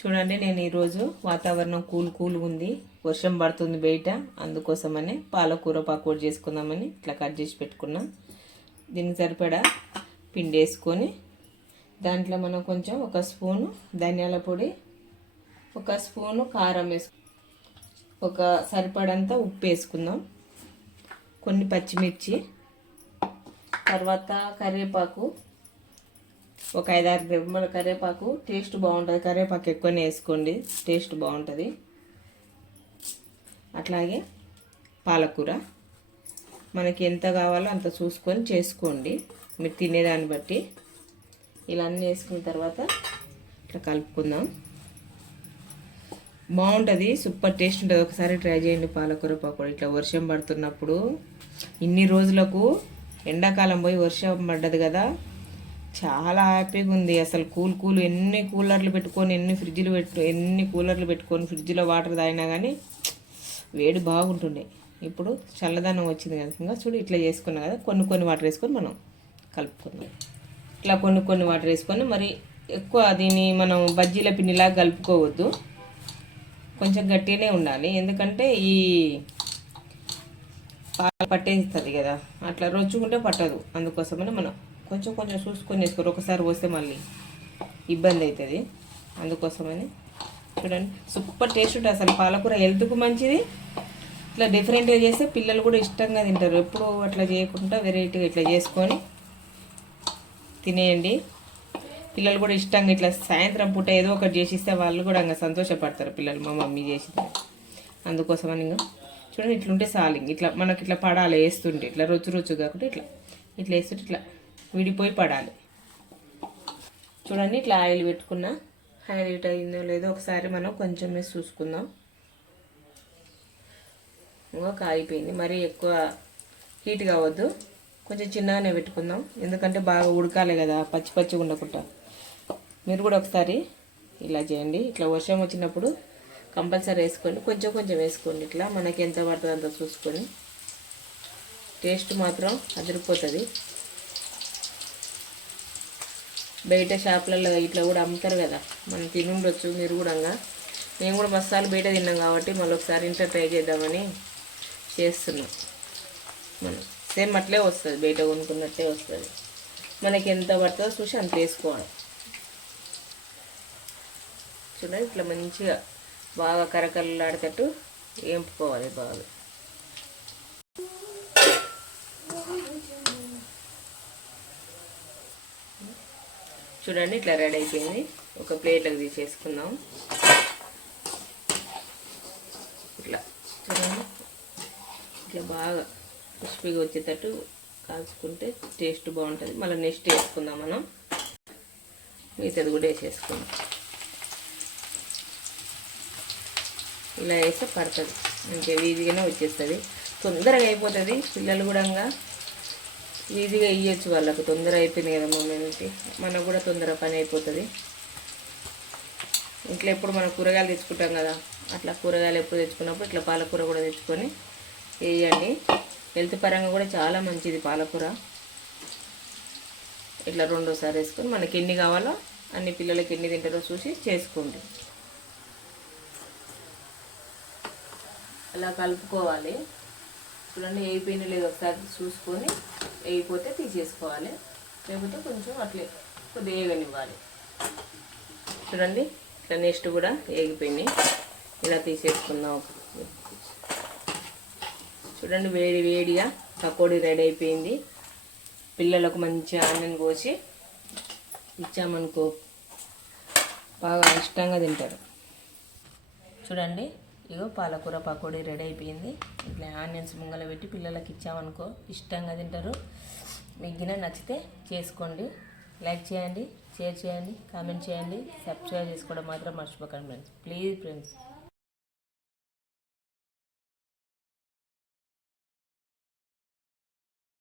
చూడండి, నేను ఈరోజు వాతావరణం కూల్ ఉంది, వర్షం పడుతుంది బయట. అందుకోసమని పాలకూర పకోడీ చేసుకుందామని ఇట్లా కట్ చేసి పెట్టుకున్నా. దీనికి సరిపడా పిండి వేసుకొని దాంట్లో మనం కొంచెం ఒక స్పూను ధనియాల పొడి, ఒక స్పూను కారం ఒక సరిపడంత ఉప్పు వేసుకుందాం, కొన్ని పచ్చిమిర్చి, తర్వాత కరివేపాకు, ఒక 5-6 రెమ్మల కరివేపాకు. టేస్ట్ బాగుంటుంది, కరివేపాకు ఎక్కువనే వేసుకోండి, టేస్ట్ బాగుంటుంది. అట్లాగే పాలకూర మనకి ఎంత కావాలో అంత చూసుకొని చేసుకోండి, మీరు తినేదాన్ని బట్టి. ఇలా అన్నీ వేసుకున్న తర్వాత ఇట్లా కలుపుకుందాం. బాగుంటుంది, సూపర్ టేస్ట్ ఉంటుంది. ఒకసారి ట్రై చేయండి పాలకూర పకోడీ. ఇట్లా వర్షం పడుతున్నప్పుడు, ఇన్ని రోజులకు ఎండాకాలం పోయి వర్షం పడ్డది కదా, చాలా హ్యాపీగా ఉంది. అసలు కూల్ ఎన్ని కూలర్లు పెట్టుకొని ఎన్ని కూలర్లు పెట్టుకొని ఫ్రిడ్జ్లో వాటర్ తాగినా కానీ వేడి బాగుంటుండే. ఇప్పుడు చల్లదనం వచ్చింది కదా, ఇంకా చూడు ఇట్లా చేసుకున్నాం కదా, కొన్ని వాటర్ వేసుకొని మనం కలుపుకుందాం. ఇట్లా కొన్ని వాటర్ వేసుకొని, మరి ఎక్కువ దీన్ని మనం బజ్జీల పిండిలాగా కలుపుకోవద్దు, కొంచెం గట్టిగానే ఉండాలి. ఎందుకంటే ఈ పాలు పట్టేస్తుంది కదా, అట్లా రొచ్చుకుంటే పట్టదు. అందుకోసమని మనం కొంచెం చూసుకొని వేసుకోరు, ఒకసారి పోస్తే మళ్ళీ ఇబ్బంది అవుతుంది. అందుకోసమని చూడండి, సూపర్ టేస్ట్ ఉంటుంది. అసలు పాలకూర హెల్త్కు మంచిది. ఇట్లా డిఫరెంట్గా చేస్తే పిల్లలు కూడా ఇష్టంగా తింటారు. ఎప్పుడు అట్లా చేయకుండా వెరైటీగా ఇట్లా చేసుకొని తినేయండి. పిల్లలు కూడా ఇష్టంగా ఇట్లా సాయంత్రం పూట ఏదో ఒకటి చేసిస్తే వాళ్ళు కూడా ఇంకా సంతోషపడతారు పిల్లలు, మా మమ్మీ చేసింది. అందుకోసమని ఇంకా చూడండి, ఇట్లుంటే సాలింగ్ ఇట్లా మనకి ఇట్లా పడాలి వేస్తుంటే, ఇట్లా రొచ్చు కాకుండా ఇట్లా వేస్తుంటే ఇట్లా విడిపోయి పడాలి. చూడండి, ఇట్లా ఆయిల్ పెట్టుకున్నా. ఆయిల్ హీట్ అయిందో లేదో ఒకసారి మనం కొంచెం వేసి చూసుకుందాం. ఇంకా కాగిపోయింది, మరీ ఎక్కువ హీట్ కావద్దు, కొంచెం చిన్నగానే పెట్టుకుందాం. ఎందుకంటే బాగా ఉడకాలి కదా, పచ్చిగా ఉండకుండా. మీరు కూడా ఒకసారి ఇలా చేయండి. ఇట్లా వర్షం వచ్చినప్పుడు కంపల్సరీ వేసుకోండి, కొంచెం వేసుకోండి. ఇట్లా మనకి ఎంత పడుతుందో అంత చూసుకొని. టేస్ట్ మాత్రం అదిరిపోతుంది. బయట షాపులలో ఇట్లా కూడా అమ్ముతారు కదా, మనం తినుండొచ్చు మీరు కూడా. మేము కూడా మసాలు బయట తిన్నాం కాబట్టి మళ్ళీ ఒకసారి ఇంట్లో ట్రై చేద్దామని చేస్తున్నాం. మనం సేమ్ అట్లే వస్తుంది, బయట కొనుక్కున్నట్టే వస్తుంది. మనకి ఎంత పడుతుందో చూసి అంత వేసుకోవాలి. చూడండి, ఇట్లా మంచిగా బాగా కరకరలాడేటట్టు వేపుకోవాలి బాగా. చూడండి, ఇట్లా రెడీ అయిపోయింది. ఒక ప్లేట్లోకి తీసేసుకుందాం. ఇట్లా చూడండి, ఇట్లా బాగా క్రిస్పీగా వచ్చేటట్టు కాల్చుకుంటే టేస్ట్ బాగుంటుంది. మళ్ళీ నెక్స్ట్ వేసుకుందాం మనం, మిగతాది కూడా వేసేసుకుందాం. ఇలా వేస్తే పడుతుంది, మంచిగా ఈజీగానే వచ్చేస్తుంది, తొందరగా అయిపోతుంది. పిల్లలు కూడా ఈజీగా ఇవ్వచ్చు వాళ్ళకు. తొందర అయిపోయింది కదా మమ్మీ, మనకు కూడా తొందర పని అయిపోతుంది. ఇంట్లో ఎప్పుడు మనం కూరగాయలు తెచ్చుకుంటాం కదా, అట్లా కూరగాయలు ఎప్పుడు తెచ్చుకున్నప్పుడు ఇట్లా పాలకూర కూడా తెచ్చుకొని వేయండి. హెల్త్ పరంగా కూడా చాలా మంచిది పాలకూర. ఇట్లా రెండోసారి వేసుకొని మనకి ఎన్ని కావాలో అన్ని, పిల్లలకి ఎన్ని తింటారో చూసి చేసుకోండి. అలా కలుపుకోవాలి. చూడండి, వేయిపోయిన లేదు ఒకసారి చూసుకొని, వేయిపోతే తీసేసుకోవాలి, లేకపోతే కొంచెం అట్లే కొద్దిగా వేగనివ్వాలి. చూడండి, ఇట్లా నెక్స్ట్ కూడా వేగిపోయినాయి, ఇలా తీసేసుకుందాం. చూడండి, వేడిగా పకోడీ రెడీ అయిపోయింది. పిల్లలకు మంచి ఆనియన్ కోసి ఇచ్చామనుకో బాగా ఇష్టంగా తింటారు. చూడండి, ఇగో పాలకూర పకోడీ రెడీ అయిపోయింది. ఇట్లా ఆనియన్స్ ముంగల పెట్టి పిల్లలకి ఇచ్చామనుకో ఇష్టంగా తింటారు. మీకు గిన్నె నచ్చితే చేసుకోండి, లైక్ చేయండి, షేర్ చేయండి, కామెంట్ చేయండి, సబ్స్క్రైబ్ చేసుకోవడం మాత్రం మర్చిపోకండి ఫ్రెండ్స్. Please friends.